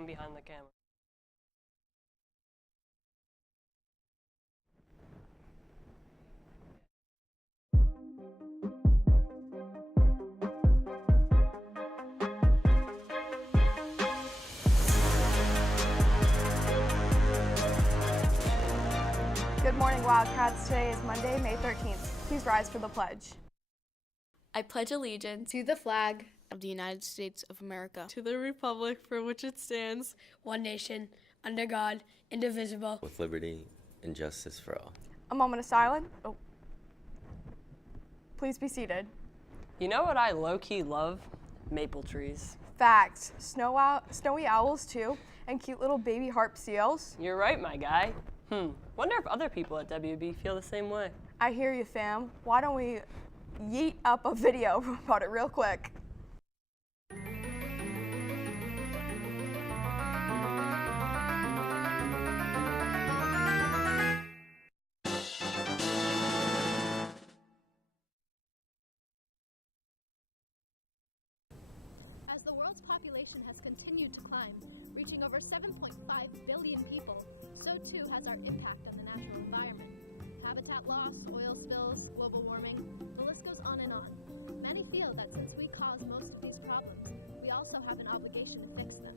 come behind the camera. Good morning, Wildcats. Today is Monday, May 13th. Please rise for the pledge. I pledge allegiance to the flag of the United States of America, to the republic for which it stands, one nation, under God, indivisible, with liberty and justice for all. A moment of silence. Please be seated. You know what I low-key love? Maple trees. Facts. Snowy owls, too, and cute little baby harp seals. You're right, my guy. Wonder if other people at WB feel the same way. I hear you, fam. Why don't we yeet up a video about it real quick? As the world's population has continued to climb, reaching over 7.5 billion people, so too has our impact on the natural environment. Habitat loss, oil spills, global warming, the list goes on and on. Many feel that since we cause most of these problems, we also have an obligation to fix them.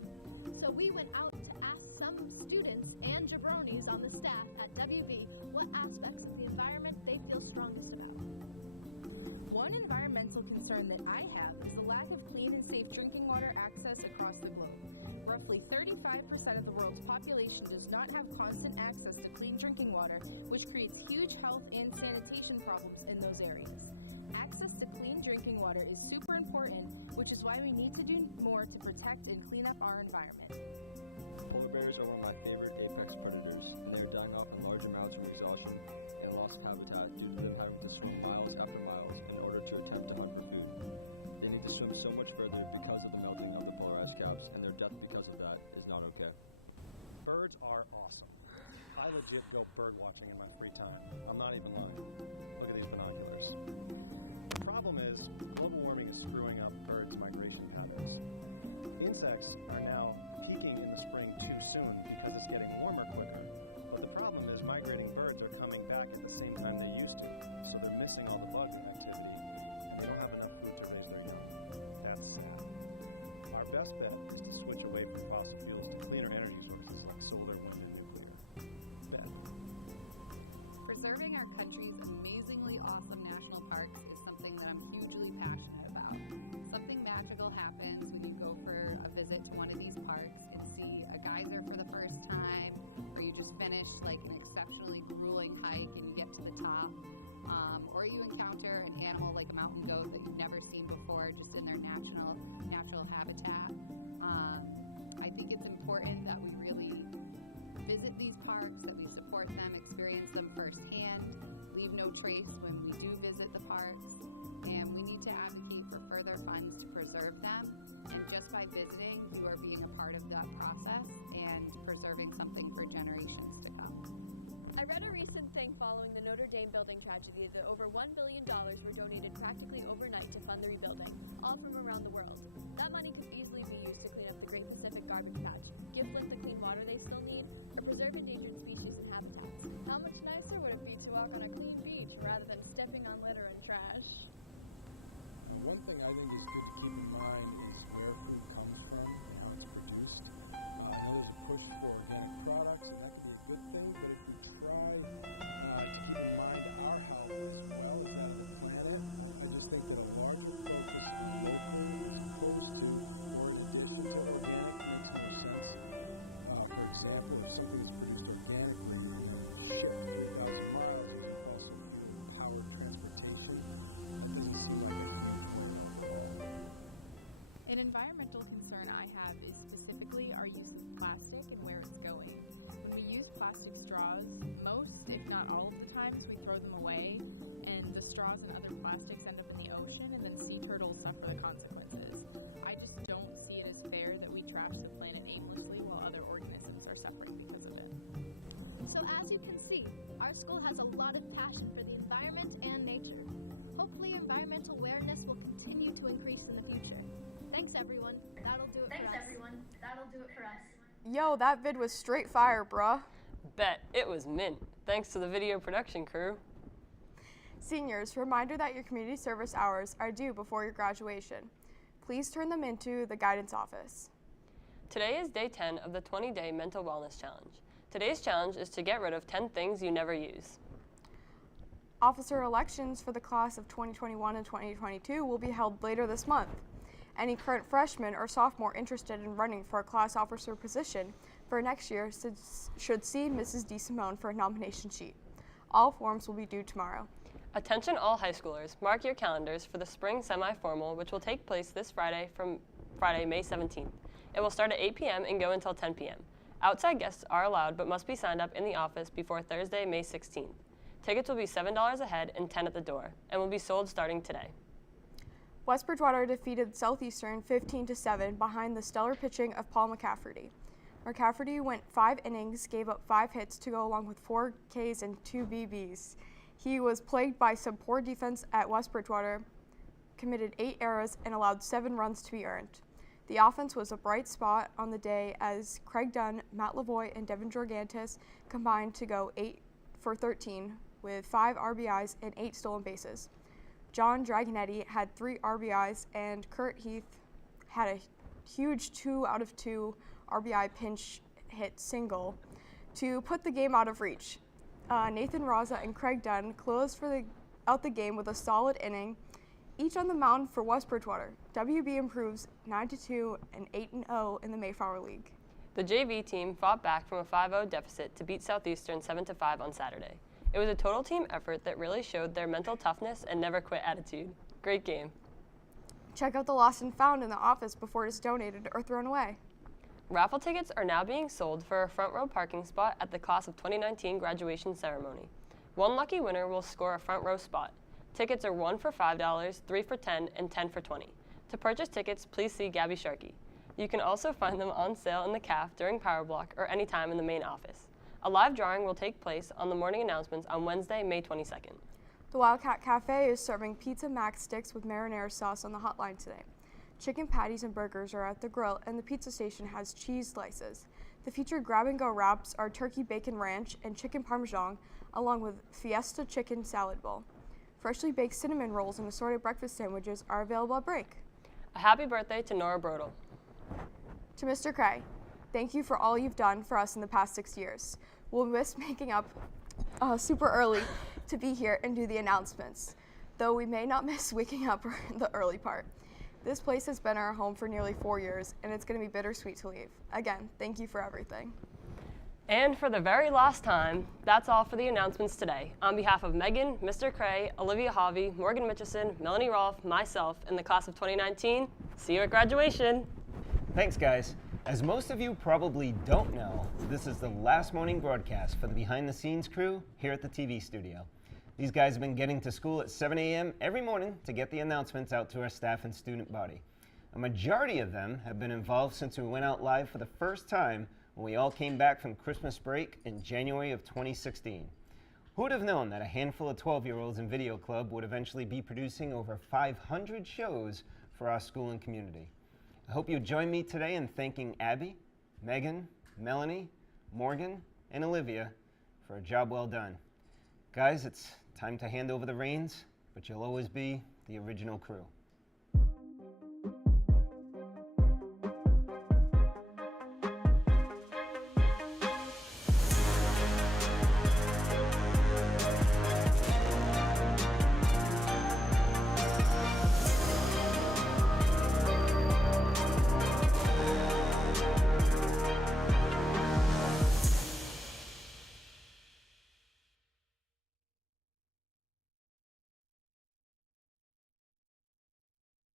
So we went out to ask some students and jabronis on the staff at WB what aspects of the environment they feel strongest about. One environmental concern that I have is the lack of clean and safe drinking water access across the globe. Roughly 35% of the world's population does not have constant access to clean drinking water, which creates huge health and sanitation problems in those areas. Access to clean drinking water is super important, which is why we need to do more to protect and clean up our environment. Polar bears are one of my favorite apex predators, and they are dying off in large amounts from exhaustion and loss of habitat due to them having to swim miles after miles in order to attempt to hunt for food. They need to swim so much further because of the melting of the polar ice caps, and their death because of that is not okay. Birds are awesome. I legit go bird watching in my free time. I'm not even lying. Look at these binoculars. The problem is, global warming is screwing up birds' migration patterns. Insects are now peaking in the spring too soon because it's getting warmer quicker. But the problem is migrating birds are coming back at the same time they used to, so they're missing all the buzzing activity. They don't have enough food to raise their young. That's sad. Our best bet is to switch away from fossil fuels to cleaner energy sources like solar, wind, and nuclear. Bet. Preserving our country's amazingly awesome national parks is something that I'm hugely passionate about. Something magical happens when you go for a visit to one of these parks and see a geyser for the first time, or you just finish like an exceptionally grueling hike and you get to the top, or you encounter an animal like a mountain goat that you've never seen before just in their natural habitat. I think it's important that we really visit these parks, that we support them, experience them firsthand, leave no trace when we do visit the parks, and we need to advocate for further funds to preserve them. And just by visiting, you are being a part of that process and preserving something for generations to come. I read a recent thing following the Notre Dame building tragedy that over $1 billion were donated practically overnight to fund the rebuilding, all from around the world. That money could easily be used to clean up the Great Pacific Garbage Patch, give Flint the clean water they still need, or preserve endangered species and habitats. How much nicer would it be to walk on a clean beach rather than stepping on litter and trash? One thing I think is good to keep in mind is where food comes from and how it's produced. I know there's a push for organic products, and that can be a good thing, but if we try to keep in mind our health as well as that of the planet, I just think that a larger focus locally as opposed to or in addition to organic makes more sense. For example, if something's produced organically, shipped 8,000 miles using fossil fuel-powered transportation, that doesn't seem like it's an environmental concern I have is specifically our use of plastic and where it's going. When we use plastic straws, most, if not all of the times, we throw them away, and the straws and other plastics end up in the ocean, and then sea turtles suffer the consequences. I just don't see it as fair that we trash the planet aimlessly while other organisms are suffering because of it. So as you can see, our school has a lot of passion for the environment and nature. Hopefully environmental awareness will continue to increase in the future. Thanks, everyone. That'll do it Thanks, for us. everyone. That'll do it for us. Yo, that vid was straight fire, bruh. Bet it was mint, thanks to the video production crew. Seniors, reminder that your community service hours are due before your graduation. Please turn them into the guidance office. Today is day 10 of the 20-day Mental Wellness Challenge. Today's challenge is to get rid of 10 things you never use. Officer elections for the class of 2021 and 2022 will be held later this month. Any current freshman or sophomore interested in running for a class officer position for next year should see Mrs. DeSimone for a nomination sheet. All forms will be due tomorrow. Attention all high schoolers, mark your calendars for the spring semi-formal, which will take place this Friday from Friday, May 17th. It will start at 8 p.m. and go until 10 p.m. Outside guests are allowed but must be signed up in the office before Thursday, May 16th. Tickets will be $7 a head and $10 at the door, and will be sold starting today. West Bridgewater defeated Southeastern 15-7 behind the stellar pitching of Paul McCafferty. McCafferty went 5 innings, gave up 5 hits to go along with 4 Ks and 2 BBs. He was plagued by some poor defense at West Bridgewater, committed 8 errors, and allowed 7 runs to be earned. The offense was a bright spot on the day as Craig Dunn, Matt Lavoie, and Devin Jorgantis combined to go 8 for 13 with 5 RBIs and 8 stolen bases. John Dragonetti had 3 RBIs, and Kurt Heath had a huge 2 out of 2 RBI pinch hit single to put the game out of reach. Nathan Raza and Craig Dunn closed out the game with a solid inning, each on the mound for West Bridgewater. WB improves 9-2 and 8-0 in the Mayflower League. The JV team fought back from a 5-0 deficit to beat Southeastern 7-5 on Saturday. It was a total team effort that really showed their mental toughness and never quit attitude. Great game. Check out the lost and found in the office before it is donated or thrown away. Raffle tickets are now being sold for a front row parking spot at the class of 2019 graduation ceremony. One lucky winner will score a front row spot. Tickets are 1 for $5, 3 for $10, and 10 for $20. To purchase tickets, please see Gabby Sharkey. You can also find them on sale in the CAF during Power Block or anytime in the main office. A live drawing will take place on the morning announcements on Wednesday, May 22nd. The Wildcat Cafe is serving Pizza Max sticks with marinara sauce on the hotline today. Chicken patties and burgers are at the grill, and the pizza station has cheese slices. The featured grab-and-go wraps are turkey bacon ranch and chicken parmesan, along with Fiesta chicken salad bowl. Freshly baked cinnamon rolls and assorted breakfast sandwiches are available at break. A happy birthday to Nora Brodel. To Mr. Cray, thank you for all you've done for us in the past 6 years. We'll miss making up super early to be here and do the announcements, though we may not miss waking up the early part. This place has been our home for nearly 4 years, and it's going to be bittersweet to leave. Again, thank you for everything. And for the very last time, that's all for the announcements today. On behalf of Megan, Mr. Cray, Olivia Harvey, Morgan Mitchison, Melanie Rolfe, myself, and the class of 2019, see you at graduation. Thanks, guys. As most of you probably don't know, this is the last morning broadcast for the behind-the-scenes crew here at the TV studio. These guys have been getting to school at 7 a.m. every morning to get the announcements out to our staff and student body. A majority of them have been involved since we went out live for the first time when we all came back from Christmas break in January of 2016. Who would have known that a handful of 12-year-olds in Video Club would eventually be producing over 500 shows for our school and community? I hope you join me today in thanking Abby, Megan, Melanie, Morgan, and Olivia for a job well done. Guys, it's time to hand over the reins, but you'll always be the original crew.